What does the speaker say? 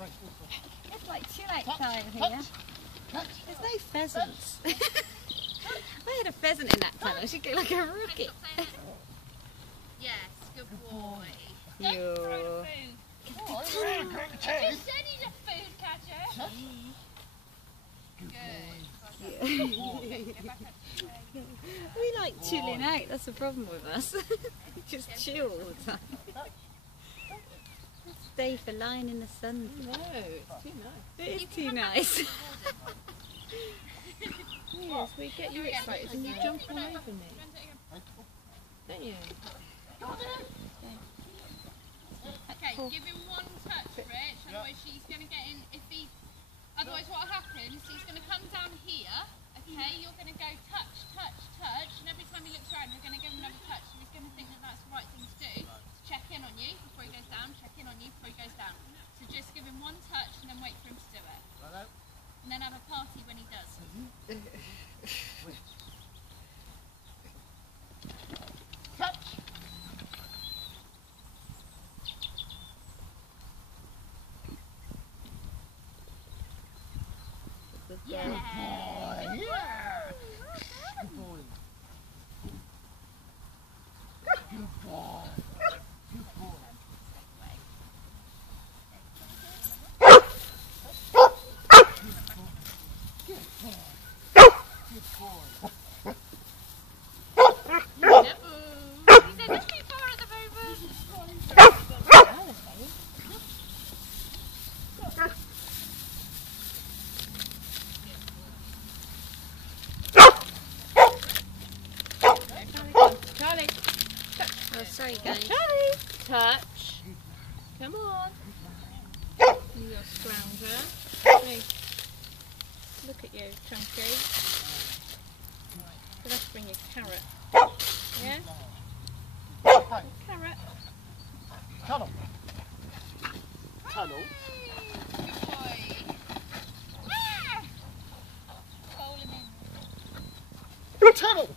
It's like chill-out time here. There's no pheasants. I had a pheasant in that tunnel. She'd go like a rocket. Yes, good boy. You. Don't throw the food. Oh, yeah, great potato. Just said he's a food catcher. Good. We like chilling out. That's the problem with us. Just chill all the time. Stay for lying in the sun. No, it's too nice. It is too nice. Yes, we get you excited and you jump all over me. Don't you? Okay, give him one touch, Rich, otherwise she's going to get in, otherwise what happens, he's going to come down here, okay, you're going to go touch, touch, touch, and every time he looks around you're going to give him another touch, so he's going to think that that's the right thing to do, to check in on you before he goes down, check in on you before he goes down. So just give him one touch and then wait for him to do it. And then have a party when he does. Touch. Yeah. Boy, yeah. Good boy. Good boy. Good boy. Charlie, Oh, sorry guys. Charlie, touch. Come on. You little scrounger. Hey, look at you, Chunky. So let's bring you carrot. Yeah? Carrot. Tunnel. Tunnel. Good boy. Bowl him in. Tunnel.